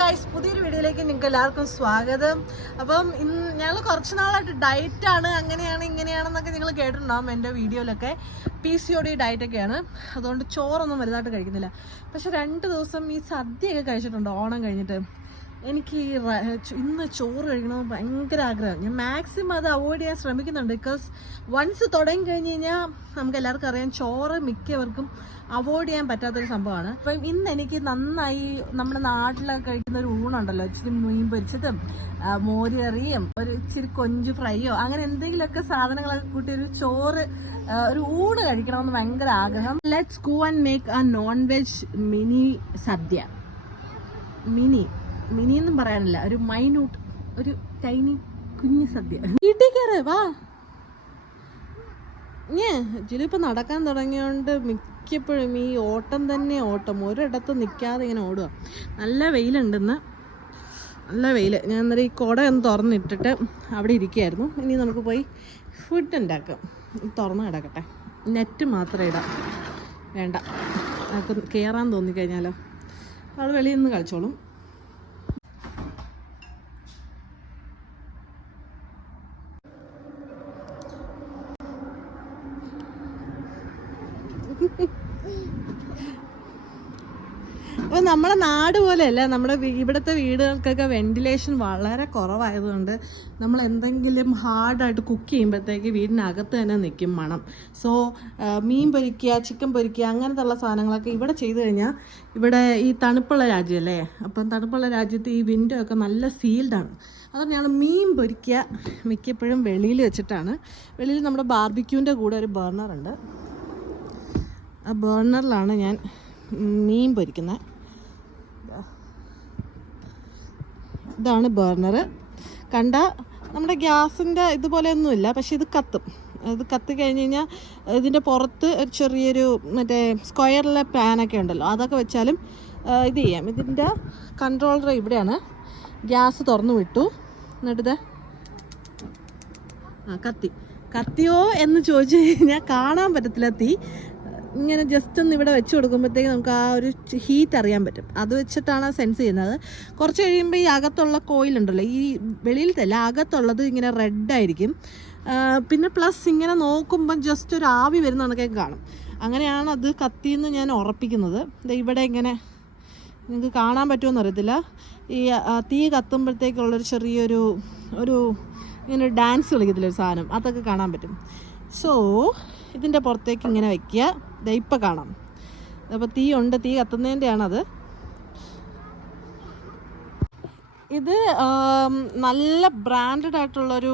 Guys, പുതിയൊരു വീഡിയോയിലേക്ക് നിങ്ങൾക്ക് എല്ലാവർക്കും സ്വാഗതം. അപ്പം ഇന്ന് ഞങ്ങൾ കുറച്ച് നാളായിട്ട് ഡയറ്റാണ്, അങ്ങനെയാണ് ഇങ്ങനെയാണെന്നൊക്കെ നിങ്ങൾ കേട്ടിട്ടുണ്ടാവും എൻ്റെ വീഡിയോയിലൊക്കെ. PCOD ഡയറ്റൊക്കെയാണ്, അതുകൊണ്ട് ചോറൊന്നും വലുതായിട്ട് കഴിക്കുന്നില്ല. പക്ഷെ 2 ദിവസം ഈ സദ്യയൊക്കെ കഴിച്ചിട്ടുണ്ട് ഓണം കഴിഞ്ഞിട്ട്. എനിക്ക് ഇന്ന് ചോറ് കഴിക്കണമെന്ന് ഭയങ്കര ആഗ്രഹം. ഞാൻ മാക്സിമം അത് അവോയ്ഡ് ചെയ്യാൻ ശ്രമിക്കുന്നുണ്ട്. ബിക്കോസ് വൺസ് തുടങ്ങി കഴിഞ്ഞ് കഴിഞ്ഞാൽ നമുക്ക് എല്ലാവർക്കും അറിയാം, ചോറ് മിക്കവർക്കും അവോയ്ഡ് ചെയ്യാൻ പറ്റാത്തൊരു സംഭവമാണ്. അപ്പം ഇന്ന് എനിക്ക് നന്നായി നമ്മുടെ നാട്ടിലൊക്കെ കഴിക്കുന്ന ഒരു ഊണുണ്ടല്ലോ, ഇച്ചിരി മീൻ പൊരിച്ചതും മോരുകറിയും ഒരു ഇച്ചിരി കൊഞ്ച് ഫ്രൈയോ അങ്ങനെ എന്തെങ്കിലുമൊക്കെ സാധനങ്ങളൊക്കെ കൂട്ടി ഒരു ചോറ്, ഒരു ഊണ് കഴിക്കണമെന്ന് ഭയങ്കര ആഗ്രഹം. Let's go and make A non veg mini sadya. Mini എന്നും പറയാനില്ല, ഒരു മൈന്യൂട്ട്, ഒരു ടൈനി കുഞ്ഞു സദ്യ. വീട്ടിൽ കയറേ വാ. ജിലിപ്പോ നടക്കാൻ തുടങ്ങിയോണ്ട് മിക്കപ്പോഴും ഈ ഓട്ടം തന്നെ ഓട്ടം, ഒരിടത്ത് നിൽക്കാതെ ഇങ്ങനെ ഓടുക. നല്ല വെയിലുണ്ടെന്ന്, നല്ല വെയിൽ. ഞാൻ അന്നേരം ഈ കുട ഒന്ന് തുറന്നിട്ടിട്ട് അവിടെ ഇരിക്കുകയായിരുന്നു. ഇനി നമുക്ക് പോയി ഫുഡ് ഉണ്ടാക്കാം. തുറന്ന് കിടക്കട്ടെ, നെറ്റ് മാത്രം ഇടാം. വേണ്ട, നമുക്ക് കയറാൻ തോന്നിക്കഴിഞ്ഞാലോ അവൾ വെളിയിൽ നിന്ന് കളിച്ചോളും. അപ്പോൾ നമ്മുടെ നാട് പോലെയല്ല, നമ്മുടെ ഇവിടുത്തെ വീടുകൾക്കൊക്കെ വെന്റിലേഷൻ വളരെ കുറവായതുകൊണ്ട് നമ്മൾ എന്തെങ്കിലും ഹാർഡായിട്ട് കുക്ക് ചെയ്യുമ്പോഴത്തേക്ക് വീടിനകത്ത് തന്നെ നിൽക്കും മണം. സോ മീൻ പൊരിക്കുക, ചിക്കൻ പൊരിക്കുക, അങ്ങനത്തെ ഉള്ള സാധനങ്ങളൊക്കെ ഇവിടെ ചെയ്തു കഴിഞ്ഞാൽ, ഇവിടെ ഈ തണുപ്പുള്ള രാജ്യമല്ലേ, അപ്പം തണുപ്പുള്ള രാജ്യത്ത് ഈ വിൻഡോ ഒക്കെ നല്ല സീൽഡാണ്. അതുകൊണ്ട് ഞങ്ങൾ മീൻ പൊരിക്കുക മിക്കപ്പോഴും വെളിയിൽ വെച്ചിട്ടാണ്. വെളിയിൽ നമ്മുടെ ബാർബിക്യൂവിൻ്റെ കൂടെ ഒരു ബർണറുണ്ട്, ആ ബർണറിലാണ് ഞാൻ മീൻ പൊരിക്കുന്നത്. ഇതാണ് ബർണർ. കണ്ട നമ്മുടെ ഗ്യാസിൻ്റെ ഇതുപോലെയൊന്നുമില്ല, പക്ഷെ ഇത് കത്തും. ഇത് കത്തി കഴിഞ്ഞ് കഴിഞ്ഞാൽ ഇതിൻ്റെ പുറത്ത് ഒരു ചെറിയൊരു മറ്റേ സ്ക്വയറിലെ പാനൊക്കെ ഉണ്ടല്ലോ, അതൊക്കെ വെച്ചാലും ഇത് ചെയ്യാം. ഇതിൻ്റെ കൺട്രോളർ ഇവിടെയാണ്. ഗ്യാസ് തുറന്നു വിട്ടു, എന്നിട്ട് കത്തിയോ എന്ന് ചോദിച്ചു കഴിഞ്ഞാൽ കാണാൻ പറ്റത്തില്ല. തീ ഇങ്ങനെ ജസ്റ്റ് ഒന്ന് ഇവിടെ വെച്ച് കൊടുക്കുമ്പോഴത്തേക്ക് നമുക്ക് ആ ഒരു ഹീറ്റ് അറിയാൻ പറ്റും. അത് വെച്ചിട്ടാണ് സെൻസ് ചെയ്യുന്നത്. കുറച്ച് കഴിയുമ്പോൾ ഈ അകത്തുള്ള കോയിലുണ്ടല്ലോ, ഈ വെളിയിലത്തല്ല അകത്തുള്ളത് ഇങ്ങനെ റെഡായിരിക്കും. പിന്നെ പ്ലസ് ഇങ്ങനെ നോക്കുമ്പം ജസ്റ്റ് ഒരു ആവി വരുന്ന കണക്കെ കാണും. അങ്ങനെയാണ് അത് കത്തിയെന്ന് ഞാൻ ഉറപ്പിക്കുന്നത്. ഇവിടെ ഇങ്ങനെ നിങ്ങൾക്ക് കാണാൻ പറ്റുമെന്ന് അറിയത്തില്ല, ഈ തീ കത്തുമ്പോഴത്തേക്കുള്ളൊരു ചെറിയൊരു ഇങ്ങനെ ഡാൻസ് കളിക്കത്തില്ല ഒരു സാധനം, അതൊക്കെ കാണാൻ പറ്റും. സോ ഇതിൻ്റെ പുറത്തേക്ക് ഇങ്ങനെ വയ്ക്കുക. ഇപ്പം കാണാം, അപ്പോൾ തീ ഉണ്ട്, തീ കത്തുന്നതിൻ്റെയാണത്. ഇത് നല്ല ബ്രാൻഡഡ് ആയിട്ടുള്ളൊരു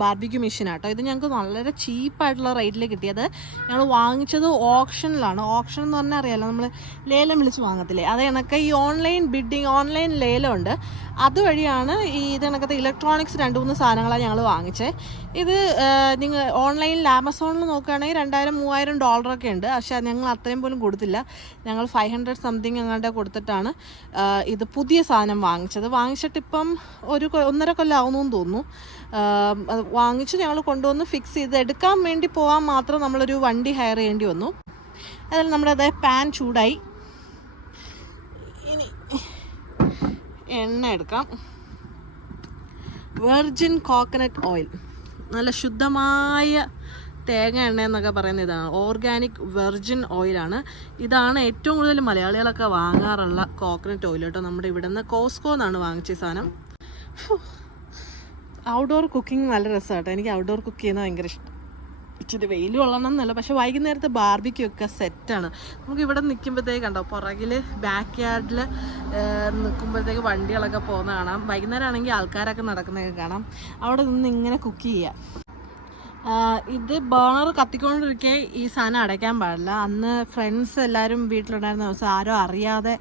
ബാർബിക്യൂ മെഷീനാട്ടോ. ഇത് ഞങ്ങൾക്ക് വളരെ ചീപ്പായിട്ടുള്ള റേറ്റിൽ കിട്ടിയത്. ഞങ്ങൾ വാങ്ങിച്ചത് ഓപ്ഷനിലാണ്. ഓപ്ഷൻ എന്ന് പറഞ്ഞാൽ അറിയാമല്ലോ, നമ്മൾ ലേലം വിളിച്ച് വാങ്ങത്തില്ലേ, അത് കണക്കെ ഈ ഓൺലൈൻ ബിഡിങ്, ഓൺലൈൻ ലേലമുണ്ട്, അതുവഴിയാണ് ഈ ഇത് കണക്കത്തെ ഇലക്ട്രോണിക്സ് 2-3 സാധനങ്ങളാണ് ഞങ്ങൾ വാങ്ങിച്ചത്. ഇത് നിങ്ങൾ ഓൺലൈനിൽ ആമസോണിൽ നോക്കുകയാണെങ്കിൽ $2000-3000 ഉണ്ട്. പക്ഷേ ഞങ്ങൾ അത്രയും പോലും കൊടുത്തില്ല. ഞങ്ങൾ 500 സംതിങ് അങ്ങാണ്ട് കൊടുത്തിട്ടാണ് ഇത് പുതിയ സാധനം വാങ്ങിച്ചിട്ട് ഇപ്പം 1.5 കൊല്ലം ആവുമെന്ന് തോന്നുന്നു. വാങ്ങിച്ച് ഞങ്ങൾ കൊണ്ടുവന്ന് ഫിക്സ് ചെയ്ത് എടുക്കാൻ വേണ്ടി പോകാൻ മാത്രം നമ്മളൊരു വണ്ടി ഹയർ ചെയ്യേണ്ടി വന്നു. അതിൽ നമ്മുടെ അതേ പാൻ ചൂടായി. ഇനി എണ്ണ എടുക്കാം. വെർജിൻ കോക്കനട്ട് ഓയിൽ, നല്ല ശുദ്ധമായ തേങ്ങ എണ്ണ എന്നൊക്കെ പറയുന്ന ഇതാണ്. ഓർഗാനിക് വെർജിൻ ഓയിലാണ്. ഇതാണ് ഏറ്റവും കൂടുതൽ മലയാളികളൊക്കെ വാങ്ങാറുള്ള കോക്കനട്ട് ഓയിൽ കേട്ടോ. നമ്മുടെ ഇവിടെ നിന്ന് കോസ്കോ എന്നാണ് വാങ്ങിച്ച സാധനം. ഔട്ട്ഡോർ കുക്കിംഗ് നല്ല രസമാണ് കേട്ടോ. എനിക്ക് ഔട്ട്ഡോർ കുക്ക് ചെയ്യുന്നത് ഭയങ്കര ഇഷ്ടം. ഇച്ചിരി വെയിൽ കൊള്ളണമെന്നല്ല, പക്ഷെ വൈകുന്നേരത്തെ ബാർബിക്യൂ ഒക്കെ സെറ്റാണ്. നമുക്ക് ഇവിടെ നിൽക്കുമ്പോഴത്തേക്ക് കണ്ടോ, പുറകിൽ ബാക്ക് യാർഡിൽ നിൽക്കുമ്പോഴത്തേക്ക് വണ്ടികളൊക്കെ പോകുന്ന കാണാം. വൈകുന്നേരം ആണെങ്കിൽ ആൾക്കാരൊക്കെ നടക്കുന്നതൊക്കെ കാണാം. അവിടെ നിന്ന് ഇങ്ങനെ കുക്ക് ചെയ്യാം. ഇത് ബേണർ കത്തിക്കൊണ്ടിരിക്കെ ഈ സാധനം അടയ്ക്കാൻ പാടില്ല. അന്ന് ഫ്രണ്ട്സ് എല്ലാവരും വീട്ടിലുണ്ടായിരുന്ന ദിവസം ആരോ അറിയാതെ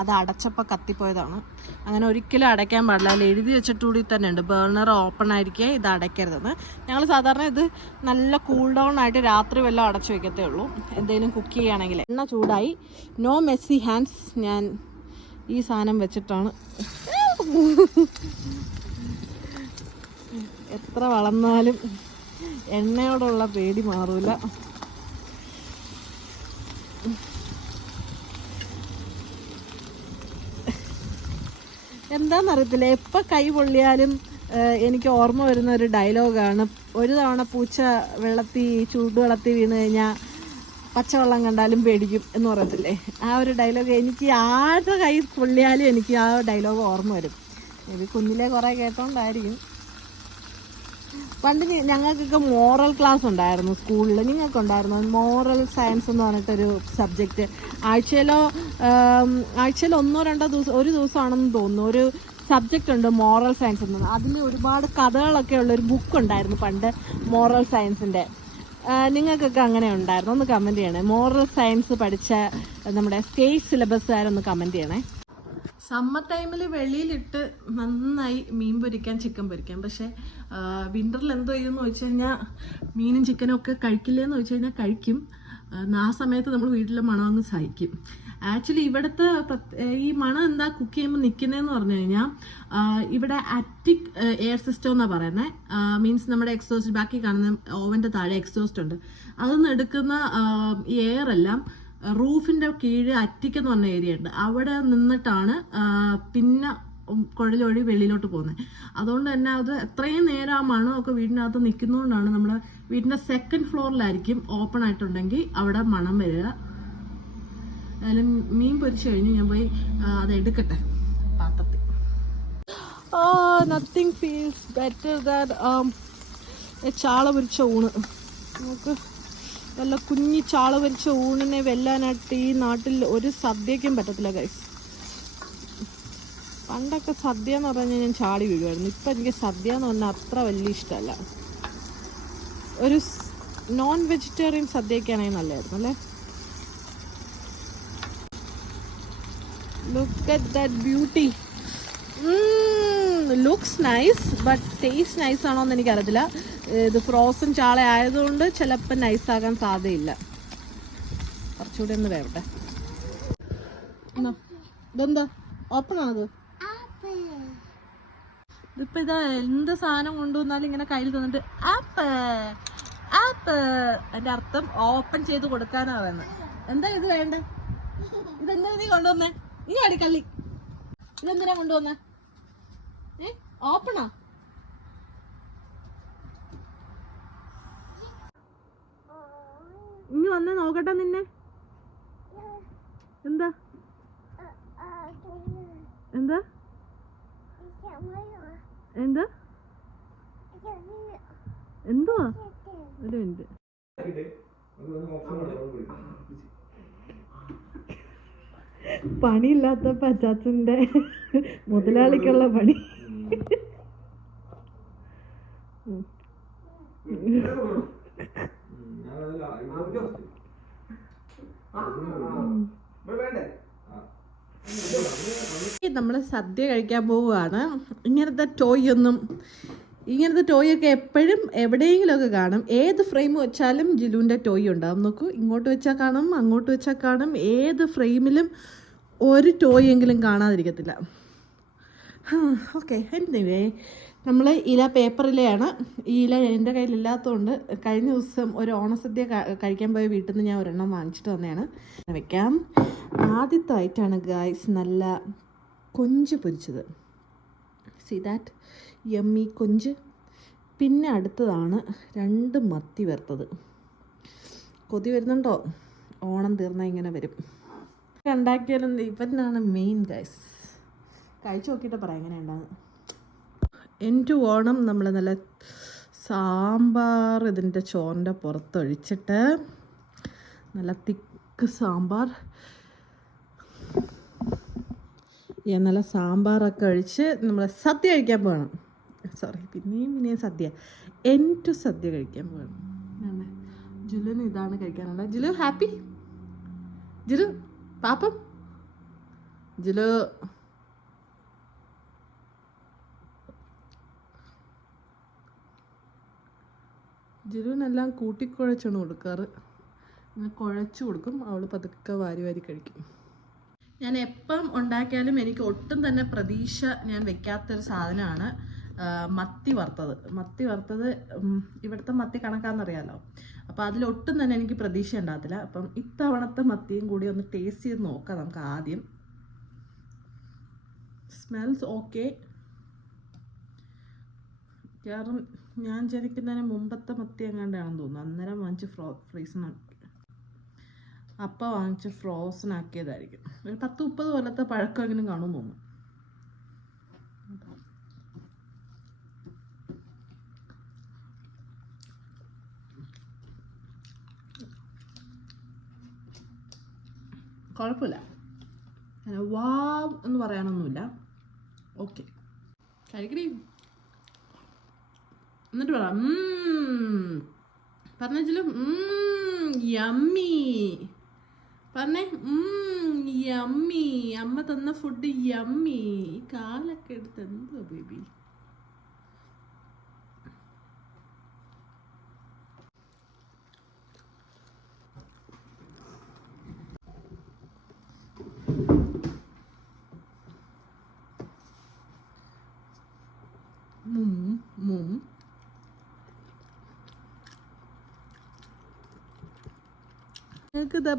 അത് അടച്ചപ്പോൾ കത്തിപ്പോയതാണ്. അങ്ങനെ ഒരിക്കലും അടയ്ക്കാൻ പാടില്ല. അതിൽ എഴുതി വെച്ചിട്ടുകൂടി തന്നെ ഉണ്ട്, ബേണർ ഓപ്പൺ ആയിരിക്കെ ഇത് അടയ്ക്കരുതെന്ന്. ഞങ്ങൾ സാധാരണ ഇത് നല്ല കൂൾ ഡൗൺ ആയിട്ട് രാത്രി വല്ലതും അടച്ചു വെക്കത്തേ ഉള്ളൂ, എന്തെങ്കിലും കുക്ക് ചെയ്യുകയാണെങ്കിൽ. എണ്ണ ചൂടായി, നോ മെസ്സി ഹാൻഡ്സ്. ഞാൻ ഈ സാധനം വെച്ചിട്ടാണ്, എത്ര വളർന്നാലും എണ്ണയോടുള്ള പേടി മാറൂല. എന്താണെന്നറിയത്തില്ല, എപ്പോൾ കൈ പൊള്ളിയാലും എനിക്ക് ഓർമ്മ വരുന്ന ഒരു ഡയലോഗാണ്, ഒരു തവണ പൂച്ച ചൂടുവെള്ളത്തിൽ വീണ് കഴിഞ്ഞാൽ പച്ചവെള്ളം കണ്ടാലും പേടിക്കും എന്ന് പറയത്തില്ലേ. ആ ഒരു ഡയലോഗ് എനിക്ക് ആരുടെ കൈ പൊള്ളിയാലും എനിക്ക് ആ ഡയലോഗ് ഓർമ്മ വരും. ഇത് കുഞ്ഞിലെ കുറേ കേട്ടോണ്ടായിരിക്കും. പണ്ട് ഞങ്ങൾക്കൊക്കെ മോറൽ ക്ലാസ് ഉണ്ടായിരുന്നു സ്കൂളിൽ. നിങ്ങൾക്കുണ്ടായിരുന്നു മോറൽ സയൻസ് എന്ന് പറഞ്ഞിട്ടൊരു സബ്ജക്റ്റ്. ആഴ്ചയിൽ 1-2 ദിവസം, ഒരു ദിവസമാണെന്ന് തോന്നുന്നു, ഒരു സബ്ജക്റ്റ് ഉണ്ട് മോറൽ സയൻസ് എന്ന്. അതിൽ ഒരുപാട് കഥകളൊക്കെ ഉള്ളൊരു ബുക്ക് ഉണ്ടായിരുന്നു പണ്ട്, മോറൽ സയൻസിൻ്റെ. നിങ്ങൾക്കൊക്കെ അങ്ങനെ ഉണ്ടായിരുന്നു? ഒന്ന് കമൻറ്റ് ചെയ്യണേ. മോറൽ സയൻസ് പഠിച്ച നമ്മുടെ സ്റ്റേറ്റ് സിലബസുകാരൊന്ന് കമൻറ്റ് ചെയ്യണേ. സമ്മർ ടൈമിൽ വെളിയിലിട്ട് നന്നായി മീൻ പൊരിക്കാൻ, ചിക്കൻ പൊരിക്കാൻ. പക്ഷേ വിൻ്ററിൽ എന്തോ ചെയ്യുമെന്ന് വെച്ച് കഴിഞ്ഞാൽ മീനും ചിക്കനും ഒക്കെ കഴിക്കില്ലെന്ന് വെച്ച് കഴിഞ്ഞാൽ കഴിക്കും. ആ സമയത്ത് നമ്മൾ വീട്ടിലെ മണം അങ്ങ് സഹിക്കും. ആക്ച്വലി ഇവിടുത്തെ ഈ മണം എന്താ കുക്ക് ചെയ്യുമ്പോൾ നിൽക്കുന്നതെന്ന് പറഞ്ഞു കഴിഞ്ഞാൽ, ഇവിടെ അറ്റിക് എയർ സിസ്റ്റം എന്നാണ് പറയുന്നത്. മീൻസ് നമ്മുടെ എക്സോസ്റ്റ്, ബാക്കി കാണുന്ന ഓവൻ്റെ താഴെ എക്സോസ്റ്റ് ഉണ്ട്. അതൊന്ന് എടുക്കുന്ന ഈ എയർ എല്ലാം റൂഫിൻ്റെ കീഴ് അറ്റിക് എന്ന് പറഞ്ഞ ഏരിയ ഉണ്ട്. അവിടെ നിന്നിട്ടാണ് പിന്നെ കുഴലൊഴി വെളിയിലോട്ട് പോകുന്നത്. അതുകൊണ്ട് തന്നെ അത് എത്രയും നേരം ആ മണമൊക്കെ വീടിനകത്ത് നിൽക്കുന്നതുകൊണ്ടാണ് നമ്മുടെ വീടിൻ്റെ 2nd ഫ്ലോറിലായിരിക്കും ഓപ്പൺ ആയിട്ടുണ്ടെങ്കിൽ അവിടെ മണം വരിക. അതിലും മീൻ പൊരിച്ചു കഴിഞ്ഞ് ഞാൻ പോയി അത് എടുക്കട്ടെ പാത്രത്തിൽ. നത്തിങ് ഫീൽസ് ബെറ്റർ ദാൻ ചാള പൊരിച്ച ഊണ്. നമുക്ക് വല്ല കുഞ്ഞി ചാള പൊരിച്ച ഊണിനെ വെല്ലാനായിട്ട് ഈ നാട്ടിൽ ഒരു സദ്യക്കും പറ്റത്തില്ല ഗൈസ്. പണ്ടൊക്കെ സദ്യ എന്ന് പറഞ്ഞാൽ ഞാൻ ചാടി വീഴുമായിരുന്നു. ഇപ്പം എനിക്ക് സദ്യ എന്ന് പറഞ്ഞാൽ അത്ര വലിയ ഇഷ്ടമല്ല. ഒരു നോൺ വെജിറ്റേറിയൻ സദ്യയൊക്കെയാണെങ്കിൽ നല്ലതായിരുന്നു അല്ലേ. Look at that beauty. Looks nice, but taste nice ആണോ എന്ന് എനിക്കറിയത്തില്ല. ഇത് ഫ്രോസൺ ചാള ആയതുകൊണ്ട് ചിലപ്പോൾ നൈസാകാൻ സാധ്യതയില്ല. കുറച്ചുകൂടി ഒന്ന് വേവട്ടെ. ഇതെന്താ ഓപ്പൺ ആണത്? ഇതിപ്പോൾ ഇതാ എന്ത് സാധനം കൊണ്ടുവന്നാലും ഇങ്ങനെ കയ്യിൽ തന്നിട്ട് ആപ്പിൾ ആപ്പിൾ, അതിൻ്റെ അർത്ഥം ഓപ്പൺ ചെയ്ത് കൊടുക്കാനാണ് പറയുന്നത്. എന്താ ഇത് വേണ്ട? ഇതെന്താ നീ കൊണ്ടുവന്നേ? നീ അടിക്കള്ളി, ഇതെന്തിനാ കൊണ്ടുവന്നേ? ഓപ്പണാ? ഇനി വന്നേ നോക്കട്ടെ നിന്നെ. എന്താ എന്താ എന്താ എന്തുവാ? ഒരു മിനിറ്റ്. പണിയില്ലാത്ത പച്ചാച്ചന്റെ മുതലാളിക്കുള്ള പണി. നമ്മള് സദ്യ കഴിക്കാൻ പോവുകയാണ്. ഇങ്ങനത്തെ ടോയൊക്കെ എപ്പോഴും എവിടെയെങ്കിലുമൊക്കെ കാണും. ഏത് ഫ്രെയിം വെച്ചാലും ജിലുവിൻ്റെ ടോയ് ഉണ്ടാവും. നോക്കൂ, ഇങ്ങോട്ട് വെച്ചാൽ കാണും, അങ്ങോട്ട് വെച്ചാൽ കാണും. ഏത് ഫ്രെയിമിലും ഒരു ടോയെങ്കിലും കാണാതിരിക്കത്തില്ല. ഓക്കെ, എനിവേ നമ്മൾ ഇല പേപ്പറിലെയാണ്. ഈ ഇല എൻ്റെ കയ്യിലില്ലാത്തതുകൊണ്ട് കഴിഞ്ഞ ദിവസം ഒരു ഓണസദ്യ കഴിക്കാൻ പോയ വീട്ടിൽ നിന്ന് ഞാൻ ഒരെണ്ണം വാങ്ങിച്ചിട്ട് വന്നതാണ്. വെക്കാം. ആദ്യത്തെ ഐറ്റാണ് ഗായ്സ്, നല്ല കൊഞ്ച് പൊരിച്ചത്. സീ ദാറ്റ് യമ്മി കൊഞ്ച്. പിന്നെ അടുത്തതാണ് 2 മത്തി വറുത്തത്. കൊതി വരുന്നുണ്ടോ? ഓണം തീർന്നാൽ ഇങ്ങനെ വരും. ഉണ്ടാക്കിയാലും ഇവനാണ് മെയിൻ ഗൈസ്. കഴിച്ചു നോക്കിയിട്ട് പറയാം എങ്ങനെ ഉണ്ടാകുന്നത്. എൻ്റെ ഓണം നമ്മൾ നല്ല സാമ്പാർ ഇതിൻ്റെ ചോറിൻ്റെ പുറത്തൊഴിച്ചിട്ട് നല്ല തിക്ക് സാമ്പാർ, നല്ല സാമ്പാറൊക്കെ ഒഴിച്ച് നമ്മൾ സദ്യ കഴിക്കാൻ പോകണം. പിന്നെയും സദ്യ, സദ്യ കഴിക്കാൻ പോകണം. ജിലുവിന് ഇതാണ് കഴിക്കാനുള്ളത്. ജിലു ഹാപ്പി? ജിലു പാപ്പം? ജിലുവിനെല്ലാം കൂട്ടിക്കുഴച്ചാണ് കൊടുക്കാറ്. ഞാൻ കുഴച്ച് കൊടുക്കും, അവൾ പതുക്കെ വാരി കഴിക്കും. ഞാൻ എപ്പം ഉണ്ടാക്കിയാലും എനിക്ക് ഒട്ടും തന്നെ പ്രതീക്ഷ ഞാൻ വെക്കാത്തൊരു സാധനമാണ് മത്തി വറുത്തത്. ഇവിടുത്തെ മത്തി കണക്കാണെന്നറിയാമല്ലോ. അപ്പോൾ അതിലൊട്ടും തന്നെ എനിക്ക് പ്രതീക്ഷ ഉണ്ടാകത്തില്ല. അപ്പം ഇത്തവണത്തെ മത്തിയും കൂടി ഒന്ന് ടേസ്റ്റ് ചെയ്ത് നോക്കാം നമുക്ക് ആദ്യം. Smells okay. കാരണം ഞാൻ ജനിക്കുന്നതിന് മുമ്പത്തെ മത്തി എങ്ങാണ്ടാണെന്ന് തോന്നുന്നു. അന്നേരം വാങ്ങിച്ച് ഫ്രീസണാക്കി, അപ്പം വാങ്ങിച്ച് ഫ്രോസൺ ആക്കിയതായിരിക്കും. ഒരു 10-30 കൊല്ലത്തെ പഴക്കം എങ്കിലും കാണും തോന്നുന്നു. കുഴപ്പമില്ല, വാവ് എന്ന് പറയാനൊന്നുമില്ല. ഓക്കെ, കഴിക്കടി. എന്നിട്ട് പറ പറഞ്ഞിലും യമ്മി പറഞ്ഞേ. യമ്മി, അമ്മ തന്ന ഫുഡ് യമ്മി. കാലൊക്കെ എടുത്ത് എന്തോ ബേബി.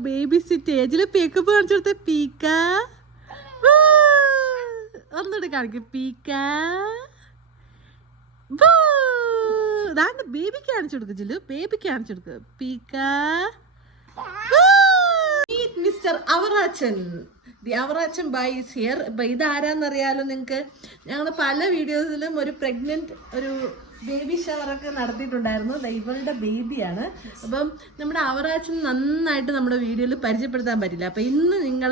ബേബി സിറ്റ് ഏജില് പേക്കപ്പ് കാണിച്ചു കൊടുത്ത പീക്ക. ഒന്നുകൂടെ കാണിക്കും പീക്ക. ബേബിക്ക് കാണിച്ചു കൊടുക്ക ജില്ലു, ബേബിക്ക് കാണിച്ചു കൊടുക്ക പീക്ക. Mister Avarachan, the Avarachan by is here. ഇപ്പം ഇതാരാന്നറിയാലോ നിങ്ങൾക്ക്? ഞങ്ങൾ പല വീഡിയോസിലും ഒരു പ്രഗ്നന്റ് ഒരു ബേബി ഷവറൊക്കെ നടത്തിയിട്ടുണ്ടായിരുന്നു. ഇവളുടെ ബേബിയാണ്. അപ്പം നമ്മുടെ അവറാച്ചൻ നന്നായിട്ട് നമ്മുടെ വീഡിയോയിൽ പരിചയപ്പെടുത്താൻ പറ്റില്ല. അപ്പം ഇന്ന് നിങ്ങൾ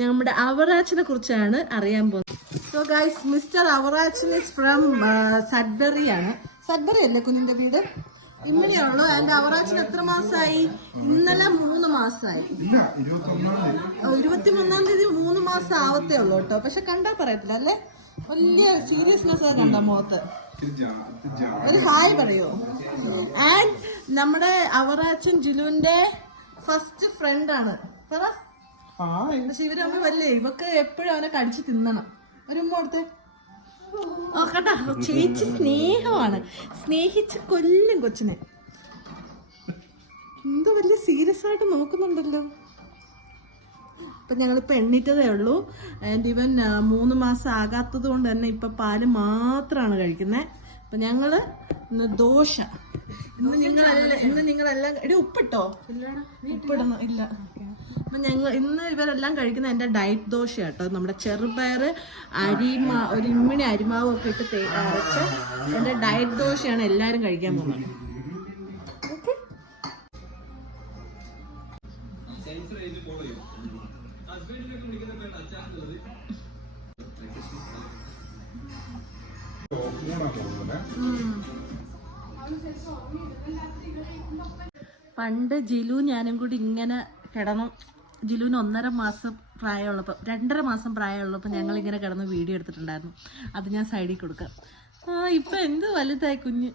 നമ്മുടെ അവറാച്ചനെ കുറിച്ചാണ് അറിയാൻ പോകുന്നത്. So guys, mister Avarachan is from Sudbury ആണ്. സഡ്ബറി അല്ലേ കുഞ്ഞിന്റെ വീട്? ഇങ്ങനെയുള്ളൂ. അതിന്റെ അവറാച്ചൻ എത്ര മാസമായി? ഇന്നലെ 3 മാസമായി. 21-ാം തീയതി 3 മാസം ആവത്തേ ഉള്ളൂ കേട്ടോ. പക്ഷെ കണ്ടാ പറയത്തില്ല അല്ലേ? വലിയ സീരിയസ്നെസ് ഒക്കെ കണ്ട മുഖത്ത്. ഒരു ഹായ് പറയോ? ആൻഡ് നമ്മുടെ അവറാച്ചൻ ജിലുവിന്റെ ഫസ്റ്റ് ഫ്രണ്ട് ആണ്. പറ. പക്ഷെ ഇവരമ്മ വല്ലേ, ഇവക്ക് എപ്പോഴും അവനെ കടിച്ച് തിന്നണം. ഒരു ഉമ്മ കൊടുത്തേ. കേട്ടാ, ചേച്ചി സ്നേഹമാണ്, സ്നേഹിച്ച് കൊല്ലും കൊച്ചിനെ. എന്തോ വലിയ സീരിയസ് ആയിട്ട് നോക്കുന്നുണ്ടല്ലോ. അപ്പം ഞങ്ങളിപ്പോൾ എണ്ണീറ്റതേ ഉള്ളൂ. ആൻഡ് ഇവൻ 3 മാസം ആകാത്തത് കൊണ്ട് തന്നെ ഇപ്പം പാല് മാത്രമാണ് കഴിക്കുന്നത്. അപ്പം ഞങ്ങൾ ഇന്ന് ദോശ, ഇന്ന് നിങ്ങളെല്ലാം എടി ഉപ്പിട്ടോ? ഉപ്പിടുന്നു ഇല്ല. അപ്പം ഇന്ന് ഇവരെല്ലാം കഴിക്കുന്ന എൻ്റെ ഡയറ്റ് ദോശ കേട്ടോ. നമ്മുടെ ചെറുപയർ ഒരു ഇമ്മിണി അരിമാവും ഒക്കെ ഇട്ട് അരച്ച് എൻ്റെ ഡയറ്റ് ദോശയാണ് എല്ലാവരും കഴിക്കാൻ പോകുന്നത്. ഓക്കെ, പണ്ട് ജിലു ഞാനും കൂടി ഇങ്ങനെ കിടന്നു. ജിലുവിന് 1.5 മാസം പ്രായമുള്ളപ്പോൾ, 2.5 മാസം പ്രായമുള്ളപ്പോൾ ഞങ്ങളിങ്ങനെ കിടന്ന് വീഡിയോ എടുത്തിട്ടുണ്ടായിരുന്നു. അത് ഞാൻ സൈഡിൽ കൊടുക്കാം. ഇപ്പം എന്ത് വലുതായി കുഞ്ഞ്.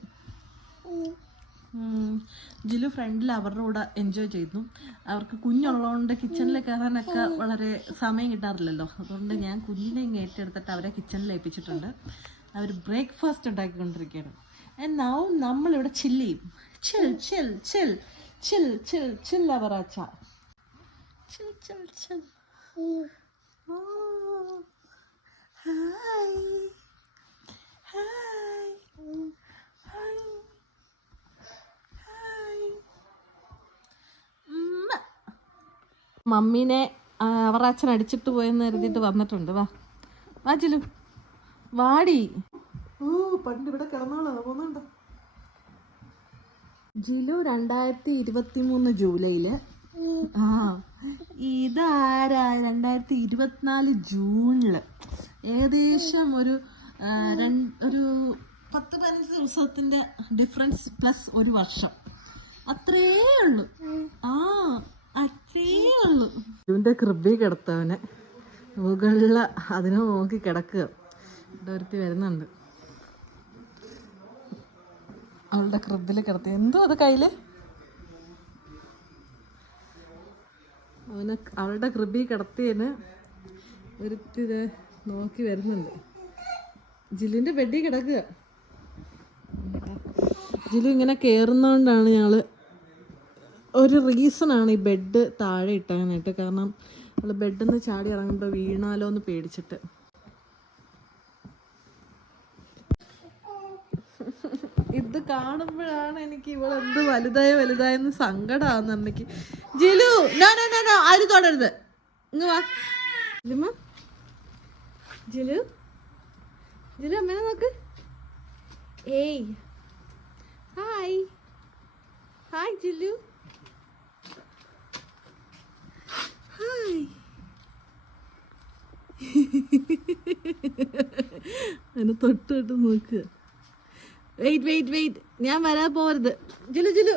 ജിലു ഫ്രണ്ടിൽ അവരുടെ കൂടെ എൻജോയ് ചെയ്തു. അവർക്ക് കുഞ്ഞുള്ളതുകൊണ്ട് കിച്ചണിൽ കയറാനൊക്കെ വളരെ സമയം കിട്ടാറില്ലല്ലോ. അതുകൊണ്ട് ഞാൻ കുഞ്ഞിനെ ഇങ്ങ് ഏറ്റെടുത്തിട്ട് അവരെ കിച്ചണിൽ ഏൽപ്പിച്ചിട്ടുണ്ട്. അവർ ബ്രേക്ക്ഫാസ്റ്റ് ഉണ്ടാക്കിക്കൊണ്ടിരിക്കുകയാണ്. ആൻഡ് നൗ നമ്മളിവിടെ ചില്ല് ചെയ്യും. Chill chill chill chill chill chill അവറാച്ച. Chill chill chill. Hi hi hi hi. മമ്മീനെ അവറാച്ചൻ അടിച്ചിട്ട് പോയെന്ന് കരുതിയിട്ട് വന്നിട്ടുണ്ട്. വാ ചിലു, വാടി. പണ്ട് ഇവിടെ കിടന്നോളാ പോകുന്നുണ്ടോ? ജിലു 2023 ജൂലൈയില്. ഇതാരാ 2024 ജൂണില്. ഏകദേശം ഒരു 10-15 ദിവസത്തിന്റെ ഡിഫറൻസ് പ്ലസ് 1 വർഷം. അത്രേ ഉള്ളു. അത്രേ ഉള്ളു. ഇതിന്റെ കൃപി കിടത്തവനെ മുകളിൽ അതിനെ നോക്കി കിടക്കുക. ഒരുത്തി വരുന്നുണ്ട്. അവളുടെ ക്രിബിൽ കിടത്തി. എന്തോ അത് കയ്യില് അവന് അവളുടെ ക്രിബി കിടത്തിയതിന് ഒരുത്തി നോക്കി വരുന്നുണ്ട്. ജിലുവിന്റെ ബെഡിൽ കിടക്കുക. ജിലു ഇങ്ങനെ കയറുന്നതുകൊണ്ടാണ് ഞങ്ങൾ ഒരു റീസണാണ് ഈ ബെഡ് താഴെ ഇട്ടാനായിട്ട്. കാരണം അവൾ ബെഡിൽ നിന്ന് ചാടി ഇറങ്ങുമ്പോൾ വീണാലോ എന്ന് പേടിച്ചിട്ട്. ഇത് കാണുമ്പോഴാണ് എനിക്ക് ഇവളെന്ത് വലുതായെന്ന് സങ്കടമാവുന്ന അമ്മയ്ക്ക്. Jilu no no no no ആരും തൊടരുത്. ഇങ്ങ് വാ ജിലുമ്മ. ജിലു ജിലു അമ്മേനെ നോക്ക്. ഏയ് ഹായ് ഹായ് ജിലു ഹായ്. അതിനെ തൊട്ട് നോക്കുക. വെയിറ്റ് ഞാൻ വരാൻ പോരുത്. ജിലു